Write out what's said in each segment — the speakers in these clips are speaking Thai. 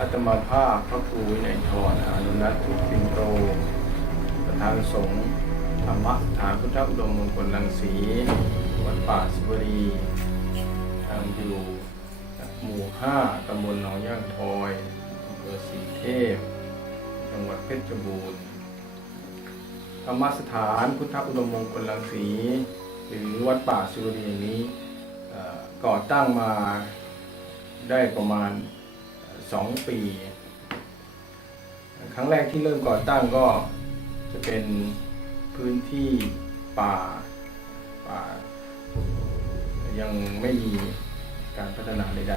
อัตมาภาพพระครูวินัยทรอนุนัททุปินโตประธานสงฆ์ธรรมสถานพุทธอุดมมงคลลังสีวัดป่าสิวรีทางอยู่หมู่ห้าตำบลหนองย่างทอยอำเภอสีเทพ จังหวัดเพชรบูรณ์ธรรมสถานพุทธอุดมมงคลลังสี หรือวัดป่าสิวรีนี้ก่อตั้งมาได้ประมาณ สองปี ครั้งแรกที่เริ่มก่อตั้งก็จะเป็นพื้นที่ป่าป่า ยังไม่มีการพัฒนาใด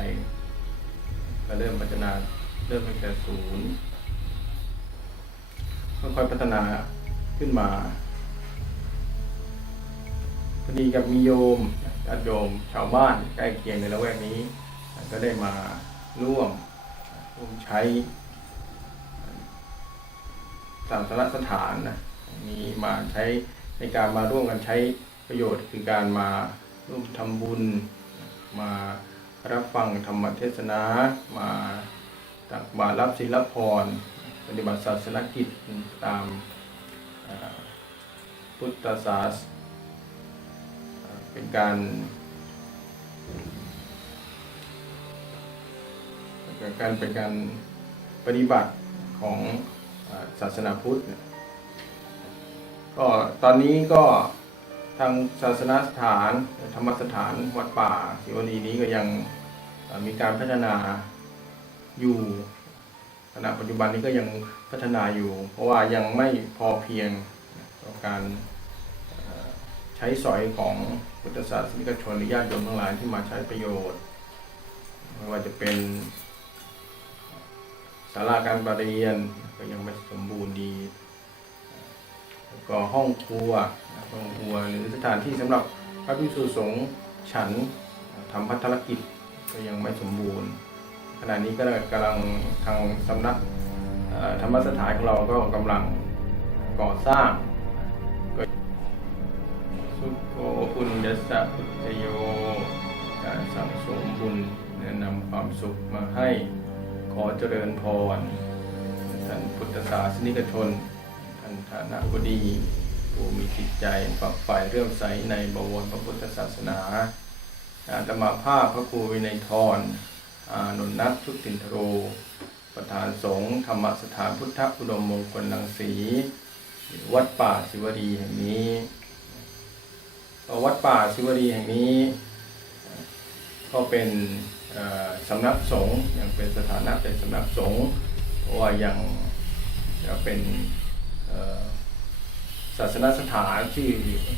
ๆก็เริ่มพัฒนาเริ่มตั้งแต่ศูนย์ค่อยๆพัฒนาขึ้นมาพอดีกับมีโยมญาติโยมชาวบ้านใกล้เคียงในละแวกนี้ ก็ได้มาร่วม ใช้ศาสนสถานนะมีมาใช้ในการมาร่วมกันใช้ประโยชน์ คือการมาร่วมทำบุญ มารับฟังธรรมเทศนา มาตักบาตรรับศีลพร ปฏิบัติศาสนกิจตามพุทธศาสเป็นการ การเป็นการปฏิบัติของศาสนาพุทธเนี่ยก็ตอนนี้ก็ทางศาสนาสถาน ธรรมสถานวัดป่าศิวลีนี้ก็ยังมีการพัฒนาอยู่ขณะปัจจุบันนี้ก็ยังพัฒนาอยู่ เพราะว่ายังไม่พอเพียงต่อการใช้สอยของพุทธศาสนิกชนหรือญาติโยมทั้งหลายที่มาใช้ประโยชน์ไม่ว่าจะเป็น ศาลาการประเรียนก็ยังไม่สมบูรณ์ดีก็ห้องครัวห้องครัวหรือสถานที่สำหรับพระภิกษุสงฆ์ฉันทำพัฒนกิจก็ยังไม่สมบูรณ์ ขณะนี้ก็กำลังทางสำนักธรรมสถานของเราก็กำลังก่อสร้างสุโขปุญญสะพุทโยการสั่งสมบุญแนะนำความสุขมาให้ อเจริญพร ท่านพุทธศาสนิกชน ท่านฐานะบดี ผู้มีจิตใจฝักใฝ่เรื่องใสในบวรพระพุทธศาสนา อาตมาภาพพระครูวินัยทรอานนนัททุตินทโร ประธานสงฆ์ธรรมสถานพุทธอุดมมงคลลังสี วัดป่าศิวรีแห่งนี้วัดป่าศิวรีแห่งนี้ ก็เป็น สำนักสงฆ์ยังเป็นสถานะเป็นสำนักสงฆ์เพราะว่ายังยังเป็นศาสนสถานที่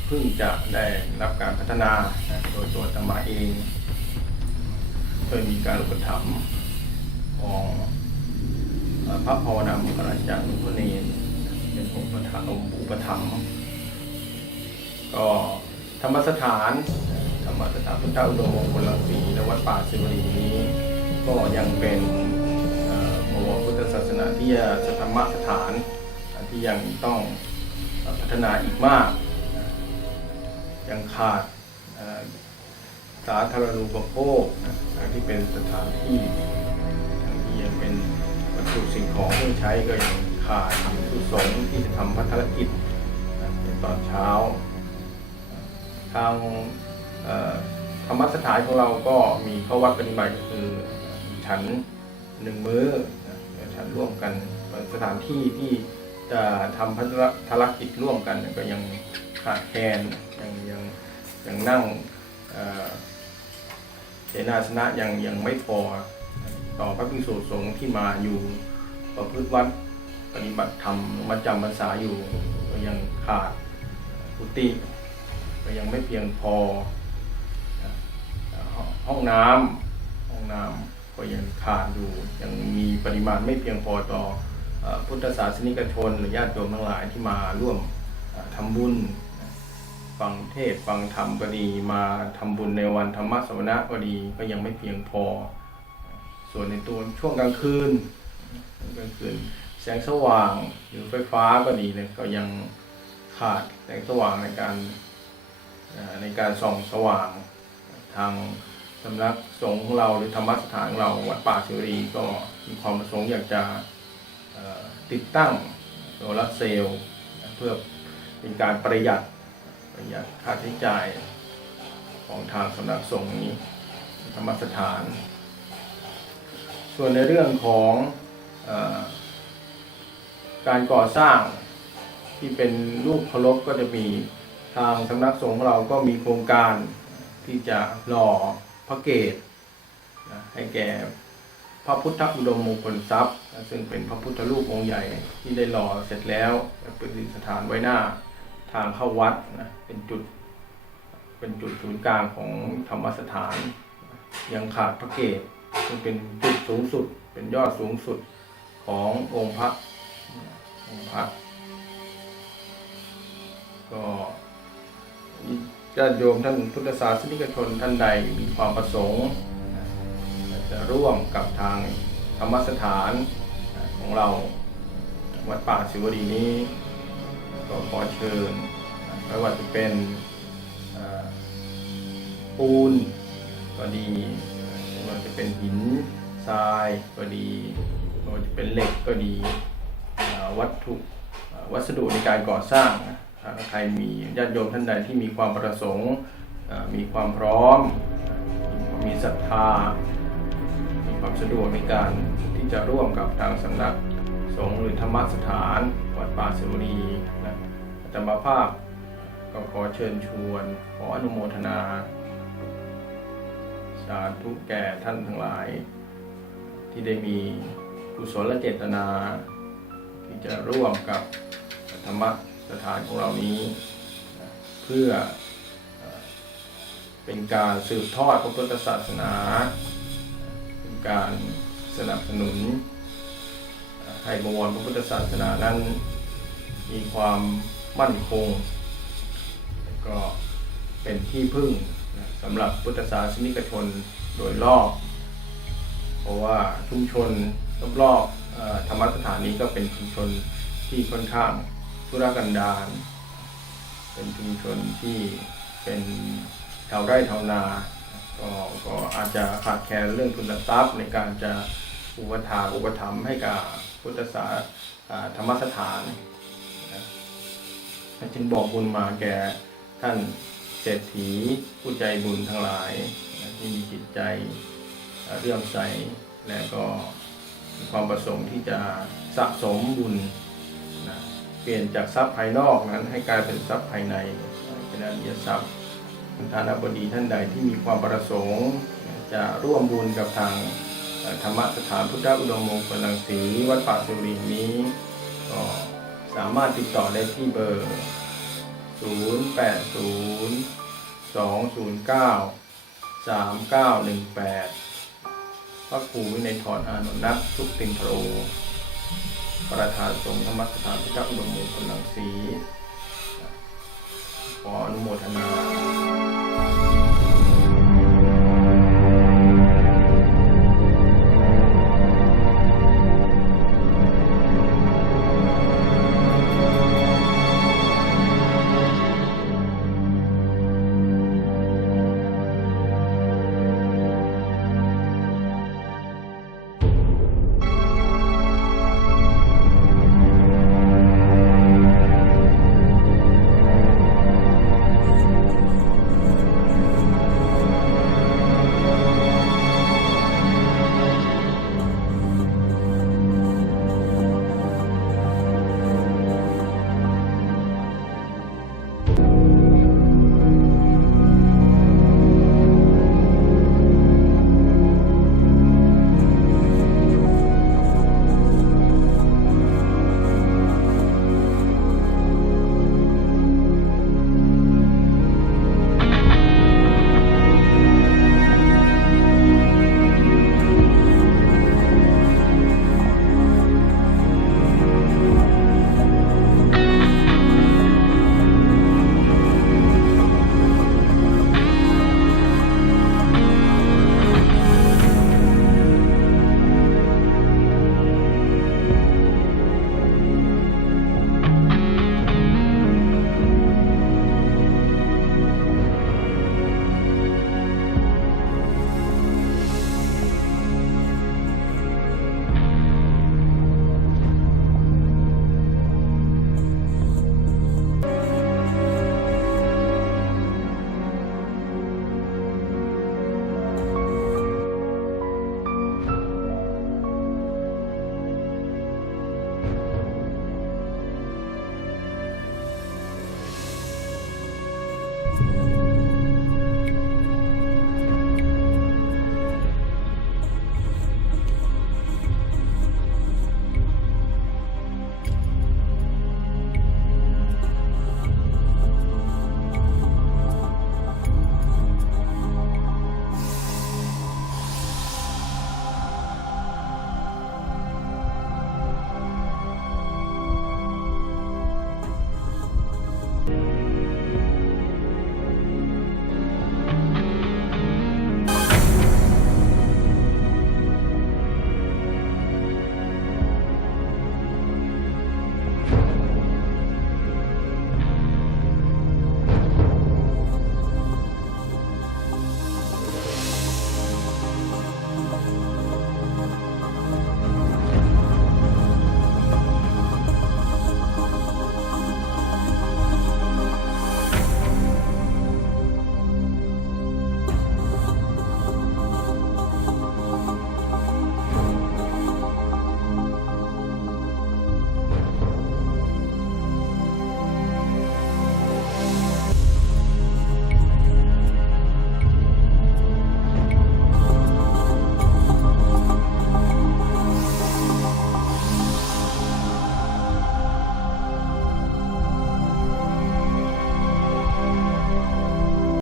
เพิ่งจะได้รับการพัฒนาโดยตัวธรรมาเองโดยมีการอุปถัมภ์ของพระภาวนามุขราชานุพเนรเป็นองค์ประธานองค์อุปถัมภ์ก็ธรรมสถาน ธรรมสถานพุทธอุดมมงคลลังสีและวัดป่าสิวลีนี้ ก็ยังเป็นเอ่อบวพุทธศาสนาที่สธรรมสถานที่ยังต้องพัฒนาอีกมาก ยังขาดสาธารณูปโภคที่เป็นสถานที่ที่ยังเป็นวัตถุสิ่งของที่ใช้ก็ยังขาดผู้สงที่จะทำพัฒนกิจในตอนเช้าทาง ธรรมสถานของเราก็มีข้อวัดปฏิบัติก็คือฉันหนึ่งมื้อฉันร่วมกันสถานที่ที่จะทำพัฒนกิจร่วมกันก็ยังขาดแคลนยังยังยังนั่งเสนาสนะยังยังไม่พอต่อพระภิกษุสงฆ์ที่มาอยู่ประพฤติวัดปฏิบัติธรรมมาจำพรรษาอยู่ก็ยังขาดกุฏิก็ยังไม่เพียงพอ ห้องห้องน้ำห้องน้ำก็ยังขาดอยู่ยังมีปริมาณไม่เพียงพอต่ออพุทธศาสนิกชน หรือญาติโยมทั้งหลายที่มาร่วมเอ่อทำบุญฟังเทศฟังธรรมก็ดีมาทำบุญในวันธรรมสวนะก็ดีก็ยังไม่เพียงพอ ส่วนในตัวช่วงกลางคืนกลางคืนแสงสว่างหรือไฟฟ้าก็ดีเนี่ยก็ยังขาดแสงสว่างในการในการส่องสว่างทาง สำนักสงฆ์ของเราหรือธรรมสถานของเราวัดป่าศิวรีก็มีความประสงค์อยากจะติดตั้งโซลาร์เซลล์เพื่อเป็นการประหยัดประหยัดค่าใช้จ่ายของทางสำนักสงฆ์นี้ธรรมสถาน ส่วนในเรื่องของออการก่อสร้างที่เป็นรูปเคารพก็จะมีทางสำนักสงฆ์ของเราก็มีโครงการที่จะหล่อ พระเกศให้แก่พระพุทธอุดมมงคลทรัพย์ ซึ่งเป็นพระพุทธรูปองค์ใหญ่ที่ได้หล่อเสร็จแล้วและประดิษฐานไว้หน้าทางเข้าวัดนะเป็นจุด เป็นจุดศูนย์กลางของธรรมสถาน ยังขาดพระเกศซึ่งเป็นจุดสูงสุด เป็นยอดสูงสุดขององค์พระองค์พระก็ ญาติโยมท่านพุทธศาสนิกชนท่านใดมีความประสงค์จะร่วมกับทางธรรมสถานของเราวัดป่าศิวดีนี้ก็ขอเชิญไม่ว่าจะเป็นปูนก็ดีไม่ว่าจะเป็นหินทรายก็ดีไม่ว่าจะเป็นเหล็กก็ดีวัตถุวัสดุในการก่อสร้างนะ ถ้าใครมีญาติโยมท่านใดที่มีความประสงค์ มีความพร้อม มีศรัทธา มีความสะดวกในการที่จะร่วมกับทางสำนักสงฆ์หรือธรรมสถานวัดป่าสิวรีนะอาตมาภาพก็ขอเชิญชวน ขออนุโมทนา สาธุแก่ท่านทั้งหลาย ที่ได้มีกุศลเจตนา ที่จะร่วมกับธรรมะ สถานของเรานี้ เพื่อเป็นการสืบทอดพระพุทธศาสนา เป็นการสนับสนุน ให้บวรพระพุทธศาสนานั้นมีความมั่นคงและก็เป็นที่พึ่งสำหรับพุทธศาสนิกชนโดยรอบ เพราะว่าชุมชนรอบๆธรรมสถานนี้ก็เป็นชุมชนที่ค่อนข้าง ธุรกันดารเป็นชุมชนที่เป็นชาวไร่ชาวนาก็ก็อาจจะขาดแคลนเรื่องทุนทรัพย์ในการจะอุปถาอุปถัมภ์ให้กับพุทธศาสอ่าธรรมสถานนะจึงบอกบุญมาแก่ท่านเศรษฐีผู้ใจบุญทั้งหลายที่มีจิตใจเรื่อมใสและก็ความประสงค์ที่จะสะสมบุญ เปลี่ยนจากทรัพย์ภายนอกนั้นให้กลายเป็นทรัพย์ภายในเป็นอริยทรัพย์ทานบดีท่านใดที่มีความประสงค์ จะร่วมบุญกับทางธรรมสถานพุทธอุดมมงคลลังสีวัดป่าสุรินทร์นี้ก็สามารถติดต่อได้ที่เบอร์ 080 209 3918 พระครูวินัยทรอานนท์นัทสุขตินโทร ประธานสงฆ์ธรรมสถานพุทธอุดมมงคลลังสีขออนุโมทนา